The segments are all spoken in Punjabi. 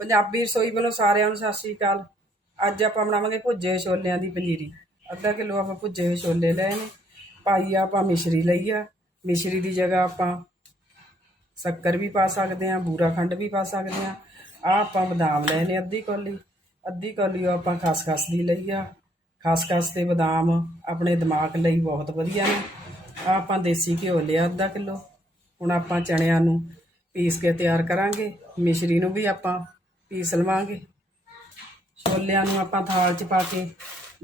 ਪੰਜਾਬੀ ਰਸੋਈ ਵੱਲੋਂ ਸਾਰਿਆਂ ਨੂੰ ਸਤਿ ਸ਼੍ਰੀ ਅਕਾਲ। ਅੱਜ ਆਪਾਂ ਬਣਾਵਾਂਗੇ ਭੁੱਜੇ ਹੋਏ ਛੋਲਿਆਂ ਦੀ ਪੰਜੀਰੀ ਅੱਧਾ ਕਿਲੋ ਆਪਾਂ ਭੁੱਜੇ ਹੋਏ ਛੋਲੇ ਲਏ ਨੇ। ਪਾਈ ਆ ਆਪਾਂ ਮਿਸ਼ਰੀ ਲਈ ਆ। ਮਿਸ਼ਰੀ ਦੀ ਜਗ੍ਹਾ ਆਪਾਂ ਸ਼ੱਕਰ ਵੀ ਪਾ ਸਕਦੇ ਆ, ਬੂਰਾ ਖੰਡ ਵੀ ਪਾ ਸਕਦੇ ਆ। ਆ ਆਪਾਂ ਬਦਾਮ ਲਏ ਨੇ ਅੱਧੀ ਕੌਲੀ। ਅੱਧੀ ਕੌਲੀ ਉਹ ਆਪਾਂ ਖਸਖਸ ਦੀ ਲਈ ਆ। ਖਸਖਸ ਤੇ ਬਦਾਮ ਆਪਣੇ ਦਿਮਾਗ ਲਈ ਬਹੁਤ ਵਧੀਆ ਨੇ। ਆ ਆਪਾਂ ਦੇਸੀ ਘਿਓ ਲਿਆ ਅੱਧਾ ਕਿਲੋ। ਹੁਣ ਆਪਾਂ ਚਣਿਆਂ ਨੂੰ ਪੀਸ ਕੇ ਤਿਆਰ ਕਰਾਂਗੇ। ਮਿਸ਼ਰੀ ਨੂੰ ਵੀ ਆਪਾਂ ਪੀਸ ਲਵਾਂਗੇ। ਛੋਲਿਆਂ ਨੂੰ ਆਪਾਂ ਥਾਲ 'ਚ ਪਾ ਕੇ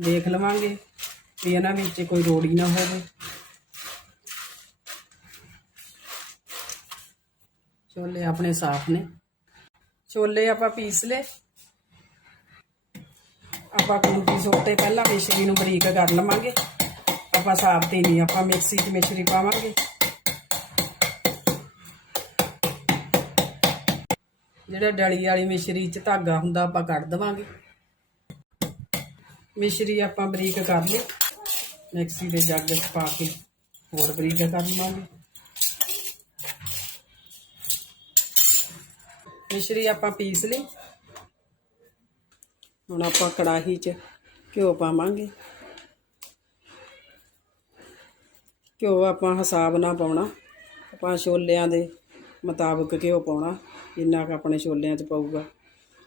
ਦੇਖ ਲਵਾਂਗੇ ਵੀ ਇਹਨਾਂ ਵਿੱਚ ਕੋਈ ਰੋੜੀ ਨਾ ਹੋਵੇ। ਛੋਲੇ ਆਪਣੇ ਸਾਫ਼ ਨੇ। ਛੋਲੇ ਆਪਾਂ ਪੀਸ ਲਏ। ਆਪਾਂ ਕੁੰਡੀ ਸੋਟੇ ਪਹਿਲਾਂ ਮਿਸ਼ਰੀ ਨੂੰ ਬਰੀਕ ਕਰ ਲਵਾਂਗੇ। ਆਪਾਂ ਸਾਫ਼ ਤੇ ਨਹੀਂ, ਆਪਾਂ ਮਿਕਸੀ 'ਚ ਮਿਸ਼ਰੀ ਪਾਵਾਂਗੇ। ਜਿਹੜਾ ਡਲੀ ਵਾਲੀ ਮਿਸ਼ਰੀ 'ਚ ਧਾਗਾ ਹੁੰਦਾ ਆਪਾਂ ਕੱਢ ਦਵਾਂਗੇ। ਮਿਸ਼ਰੀ ਆਪਾਂ ਬਰੀਕ ਕਰ ਲਈ। ਮਿਕਸੀ ਦੇ ਜੱਗ 'ਚ ਪਾ ਕੇ ਹੋਰ ਬਰੀਕ ਕਰ ਲਵਾਂਗੇ। ਮਿਸ਼ਰੀ ਆਪਾਂ ਪੀਸ ਲਈ। ਹੁਣ ਆਪਾਂ ਕੜਾਹੀ 'ਚ ਘਿਓ ਪਾਵਾਂਗੇ। ਘਿਓ ਆਪਾਂ ਹਿਸਾਬ ਨਾਲ ਪਾਉਣਾ। ਆਪਾਂ ਛੋਲਿਆਂ ਦੇ ਮੁਤਾਬਕ ਘਿਓ ਪਾਉਣਾ। ਜਿੰਨਾ ਕੁ ਆਪਣੇ ਛੋਲਿਆਂ 'ਚ ਪਊਗਾ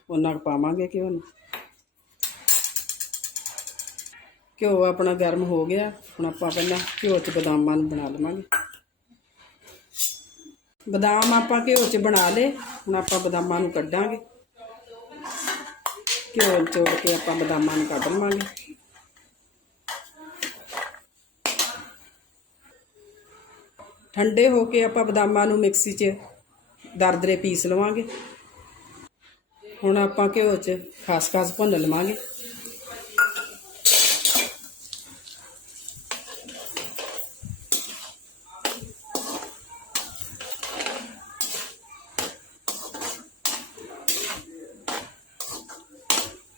ਉਹਨਾਂ ਕੁ ਪਾਵਾਂਗੇ ਘਿਓ ਨੂੰ। ਘਿਓ ਆਪਣਾ ਗਰਮ ਹੋ ਗਿਆ, ਹੁਣ ਆਪਾਂ ਪਹਿਲਾਂ ਘਿਓ 'ਚ ਬਦਾਮਾਂ ਨੂੰ ਬਣਾ ਲਵਾਂਗੇ। ਬਦਾਮ ਆਪਾਂ ਘਿਓ 'ਚ ਬਣਾ ਲਏ, ਹੁਣ ਆਪਾਂ ਬਦਾਮਾਂ ਨੂੰ ਕੱਢਾਂਗੇ। ਘਿਓ ਚੋੜ ਕੇ ਆਪਾਂ ਬਦਾਮਾਂ ਨੂੰ ਕੱਢ ਲਵਾਂਗੇ। ਠੰਡੇ ਹੋ ਕੇ ਆਪਾਂ ਬਦਾਮਾਂ ਨੂੰ ਮਿਕਸੀ 'ਚ ਦਰਦਰੇ ਪੀਸ ਲਵਾਂਗੇ। ਹੁਣ ਆਪਾਂ ਘਿਓ 'ਚ ਖਸਖਸ ਭੁੰਨ ਲਵਾਂਗੇ।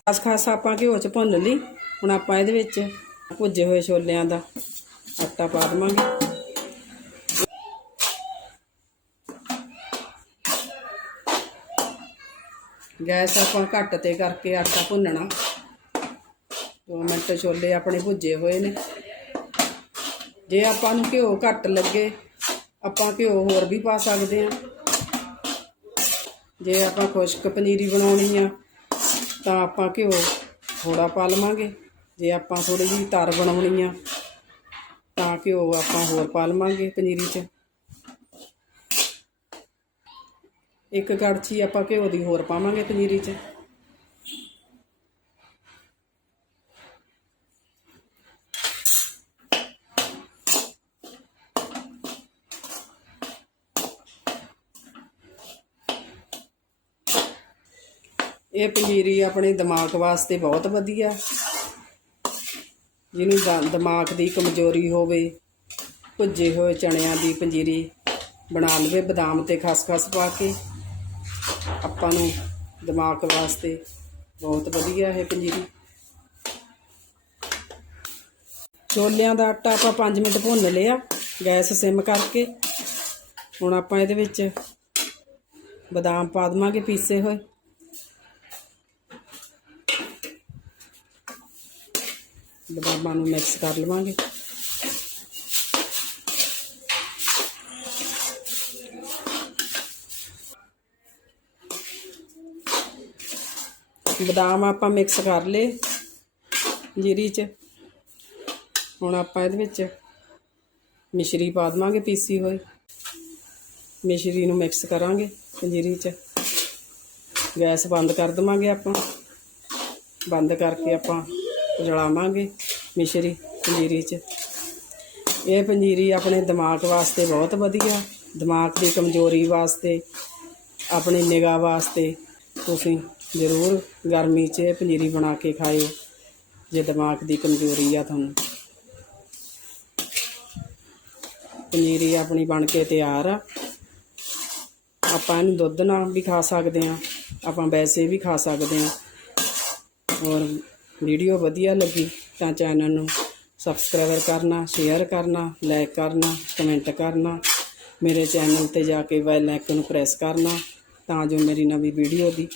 ਖਸਖਸ ਆਪਾਂ ਘਿਓ 'ਚ ਭੁੰਨ ਲਈ। ਹੁਣ ਆਪਾਂ ਇਹਦੇ ਵਿੱਚ ਭੁੱਜੇ ਹੋਏ ਛੋਲਿਆਂ ਦਾ ਆਟਾ ਪਾ ਦੇਵਾਂਗੇ। ਗੈਸ ਆਪਾਂ ਘੱਟ ਤੇ ਕਰਕੇ ਆਟਾ ਭੁੰਨਣਾ। 2 ਮਿੰਟ ਛੋਲੇ ਆਪਣੇ ਭੁੱਜੇ ਹੋਏ ਨੇ। ਜੇ ਆਪਾਂ ਨੂੰ ਘਿਓ ਘੱਟ ਲੱਗੇ, ਆਪਾਂ ਘਿਓ ਹੋਰ ਵੀ ਪਾ ਸਕਦੇ ਹਾਂ। ਜੇ ਆਪਾਂ ਖੁਸ਼ਕ ਪਨੀਰੀ ਬਣਾਉਣੀ ਆ, ਤਾਂ ਆਪਾਂ ਘਿਓ ਥੋੜਾ ਪਾ ਲਵਾਂਗੇ। ਜੇ ਆਪਾਂ ਥੋੜੀ ਜਿਹੀ ਤਰ ਬਣਾਉਣੀ ਆ, ਤਾਂ ਘਿਓ ਆਪਾਂ ਹੋਰ ਪਾ ਲਵਾਂਗੇ ਪਨੀਰੀ 'ਚ। ਇੱਕ ਕੜਛੀ ਆਪਾਂ ਘਿਓ ਦੀ ਹੋਰ ਪਾਵਾਂਗੇ ਪਨੀਰੀ 'ਚ। ਇਹ ਪਨੀਰੀ ਆਪਣੇ ਦਿਮਾਗ ਵਾਸਤੇ ਬਹੁਤ ਵਧੀਆ। ਜਿਹਨੂੰ ਦਿਮਾਗ ਦੀ ਕਮਜ਼ੋਰੀ ਹੋਵੇ, ਭੁੱਜੇ ਹੋਏ ਚਣਿਆਂ ਦੀ ਪੰਜੀਰੀ ਬਣਾ ਲਵੇ ਬਦਾਮ ਤੇ ਖਸਖਸ ਪਾ ਕੇ। ਆਪਾਂ ਨੂੰ ਦਿਮਾਗ ਵਾਸਤੇ ਬਹੁਤ ਵਧੀਆ ਹੈ ਪੰਜੀਰੀ। ਛੋਲਿਆਂ ਦਾ ਆਟਾ ਆਪਾਂ 5 ਮਿੰਟ ਭੁੰਨ ਲਿਆ, ਗੈਸ ਸਿਮ ਕਰਕੇ। ਹੁਣ ਆਪਾਂ ਇਹਦੇ ਵਿੱਚ ਬਦਾਮ ਪਾ ਦੇਵਾਂਗੇ ਪੀਸੇ ਹੋਏ। ਬਦਾਮਾਂ ਨੂੰ ਮਿਕਸ ਕਰ ਲਵਾਂਗੇ। ਬਦਾਮ ਆਪਾਂ ਮਿਕਸ ਕਰ ਲਏ ਜੀਰੀ ਚ। ਹੁਣ ਆਪਾਂ ਇਹਦੇ ਵਿੱਚ ਮਿਸ਼ਰੀ ਪਾ ਦੇਵਾਂਗੇ ਪੀਸੀ ਹੋਈ। ਮਿਸ਼ਰੀ ਨੂੰ ਮਿਕਸ ਕਰਾਂਗੇ ਪੰਜੀਰੀ ਚ। ਗੈਸ ਬੰਦ ਕਰ ਦੇਵਾਂਗੇ ਆਪਾਂ। ਬੰਦ ਕਰਕੇ ਆਪਾਂ ਰਲਾਵਾਂਗੇ ਮਿਸ਼ਰੀ ਪੰਜੀਰੀ 'ਚ। ਇਹ ਪੰਜੀਰੀ ਆਪਣੇ ਦਿਮਾਗ ਵਾਸਤੇ ਬਹੁਤ ਵਧੀਆ। ਦਿਮਾਗ ਦੀ ਕਮਜ਼ੋਰੀ ਵਾਸਤੇ, ਆਪਣੀ ਨਿਗਾਹ ਵਾਸਤੇ ਤੁਸੀਂ ਜ਼ਰੂਰ ਗਰਮੀ 'ਚ ਇਹ ਬਣਾ ਕੇ ਖਾਇਓ, ਜੇ ਦਿਮਾਗ ਦੀ ਕਮਜ਼ੋਰੀ ਆ ਤੁਹਾਨੂੰ। ਪਨੀਰੀ ਆਪਣੀ ਬਣ ਕੇ ਤਿਆਰ ਆ। ਆਪਾਂ ਇਹਨੂੰ ਦੁੱਧ ਨਾਲ ਵੀ ਖਾ ਸਕਦੇ ਆ, ਆਪਾਂ ਵੈਸੇ ਵੀ ਖਾ ਸਕਦੇ ਆ। ਔਰ ਵੀਡੀਓ ਵਧੀਆ ਲੱਗੀ ਤਾਂ ਚੈਨਲ ਨੂੰ ਸਬਸਕ੍ਰਾਈਬ ਕਰਨਾ, ਸ਼ੇਅਰ ਕਰਨਾ, ਲਾਈਕ ਕਰਨਾ, ਕਮੈਂਟ ਕਰਨਾ। ਮੇਰੇ ਚੈਨਲ ਤੇ ਜਾ ਕੇ ਬੈਲ ਆਈਕਨ ਨੂੰ ਪ੍ਰੈਸ ਕਰਨਾ, ਤਾਂ ਜੋ ਮੇਰੀ ਨਵੀਂ ਵੀਡੀਓ ਦੀ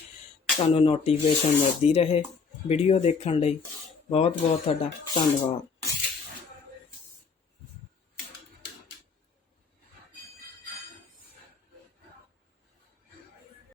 ਤੁਹਾਨੂੰ ਨੋਟੀਫਿਕੇਸ਼ਨ ਮਿਲਦੀ ਰਹੇ। ਵੀਡੀਓ ਦੇਖਣ ਲਈ ਬਹੁਤ ਬਹੁਤ ਤੁਹਾਡਾ ਧੰਨਵਾਦ।